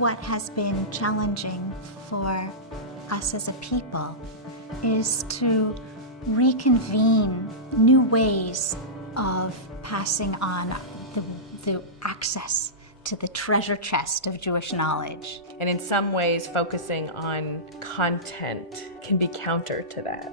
what has been challenging for us as a people is to reconvene new ways of passing on the access to the treasure chest of Jewish knowledge. And in some ways, focusing on content can be counter to that.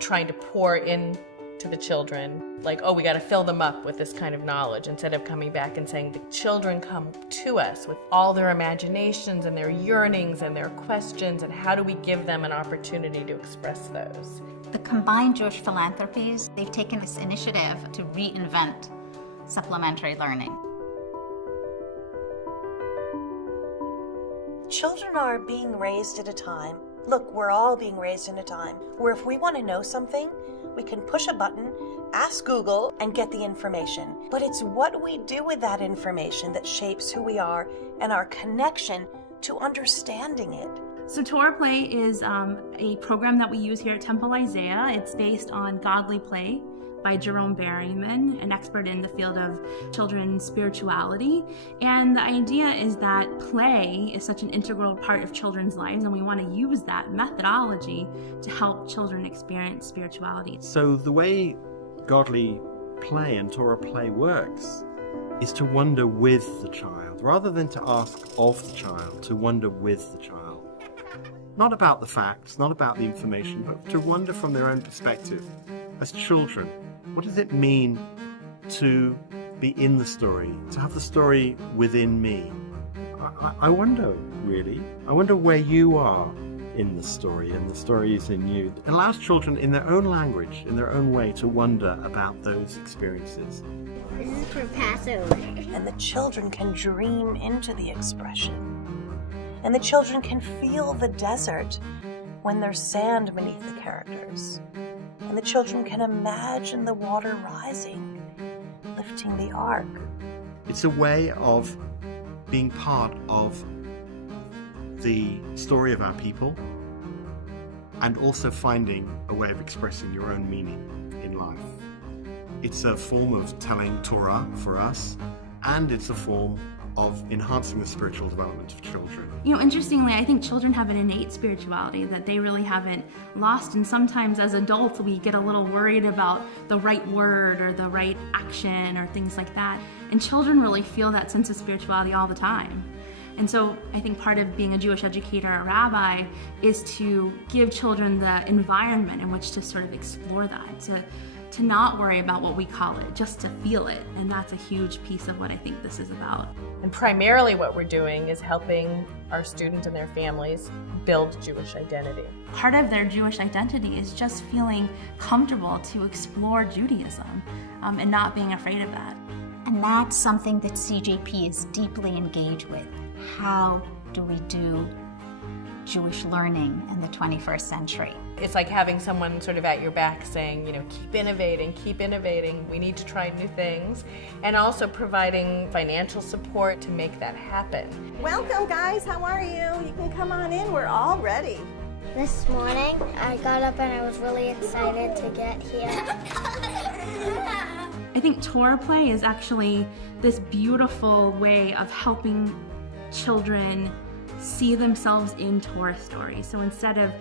Trying to pour in to the children, like, oh, we got to fill them up with this kind of knowledge, instead of coming back and saying the children come to us with all their imaginations and their yearnings and their questions, and how do we give them an opportunity to express those? The combined Jewish philanthropies, they've taken this initiative to reinvent supplementary learning. Children are being raised at a time, look, we're all being raised in a time, where if we want to know something, we can push a button, ask Google, and get the information. But it's what we do with that information that shapes who we are and our connection to understanding it. So Torah Play is a program that we use here at Temple Isaiah. It's based on Godly Play by Jerome Berryman, an expert in the field of children's spirituality. And the idea is that play is such an integral part of children's lives, and we want to use that methodology to help children experience spirituality. So the way Godly Play and Torah Play works is to wonder with the child, rather than to ask of the child, to wonder with the child. Not about the facts, not about the information, but to wonder from their own perspective. As children, what does it mean to be in the story, to have the story within me? I wonder, really. I wonder where you are in the story, and the story is in you. It allows children in their own language, in their own way, to wonder about those experiences. This is for Passover. And the children can dream into the expression. And the children can feel the desert when there's sand beneath the characters. And the children can imagine the water rising, lifting the ark. It's a way of being part of the story of our people, and also finding a way of expressing your own meaning in life. It's a form of telling Torah for us, and it's a form of enhancing the spiritual development of children. Interestingly, I think children have an innate spirituality that they really haven't lost, and sometimes as adults we get a little worried about the right word or the right action or things like that, and children really feel that sense of spirituality all the time. And so I think part of being a Jewish educator or rabbi is to give children the environment in which to sort of explore that, to not worry about what we call it, just to feel it. And that's a huge piece of what I think this is about. And primarily what we're doing is helping our students and their families build Jewish identity. Part of their Jewish identity is just feeling comfortable to explore Judaism and not being afraid of that. And that's something that CJP is deeply engaged with. How do we do Jewish learning in the 21st century? It's like having someone sort of at your back saying, keep innovating, we need to try new things, and also providing financial support to make that happen. Welcome guys, how are you? You can come on in, we're all ready. This morning, I got up and I was really excited to get here. I think Torah Play is actually this beautiful way of helping children see themselves in Torah stories. So instead of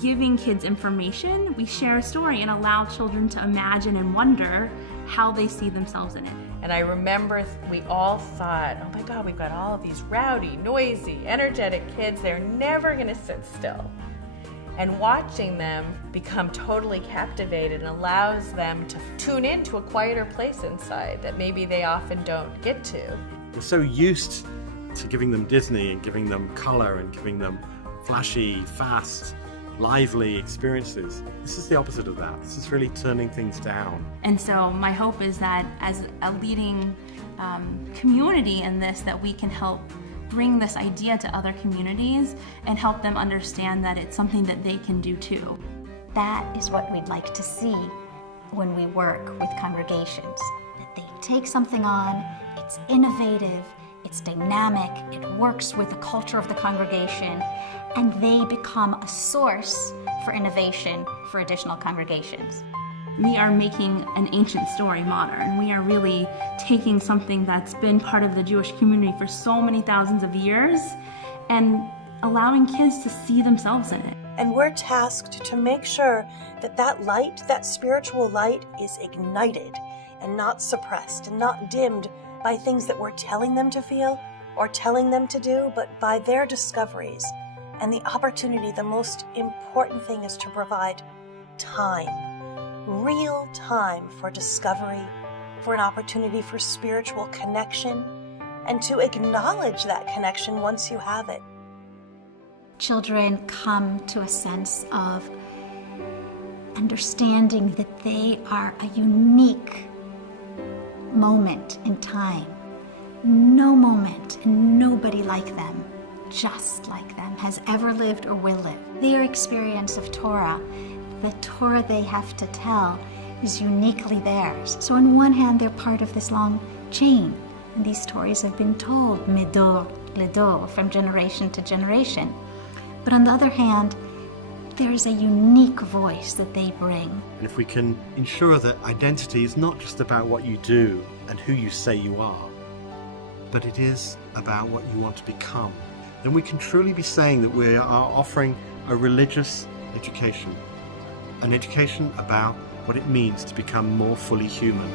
giving kids information, we share a story and allow children to imagine and wonder how they see themselves in it. And I remember we all thought, oh my God, we've got all of these rowdy, noisy, energetic kids. They're never going to sit still. And watching them become totally captivated allows them to tune into a quieter place inside that maybe they often don't get to. We're so used to giving them Disney and giving them color and giving them flashy, fast, lively experiences. This is the opposite of that. This is really turning things down. And so my hope is that as a leading community in this, that we can help bring this idea to other communities and help them understand that it's something that they can do too. That is what we'd like to see when we work with congregations. That they take something on, it's innovative, it's dynamic, it works with the culture of the congregation, and they become a source for innovation for additional congregations. we are making an ancient story modern. We are really taking something that's been part of the Jewish community for so many thousands of years and allowing kids to see themselves in it. And we're tasked to make sure that that light, that spiritual light, is ignited and not suppressed and not dimmed by things that we're telling them to feel or telling them to do, but by their discoveries. And the opportunity, the most important thing is to provide time, real time for discovery, for an opportunity for spiritual connection, and to acknowledge that connection once you have it. Children come to a sense of understanding that they are a unique moment in time. No moment and nobody like them, just like them, has ever lived or will live. Their experience of Torah, the Torah they have to tell, is uniquely theirs. So on one hand, they're part of this long chain, and these stories have been told midor ledor, from generation to generation. But on the other hand, there is a unique voice that they bring. And if we can ensure that identity is not just about what you do and who you say you are, but it is about what you want to become, then we can truly be saying that we are offering a religious education, an education about what it means to become more fully human.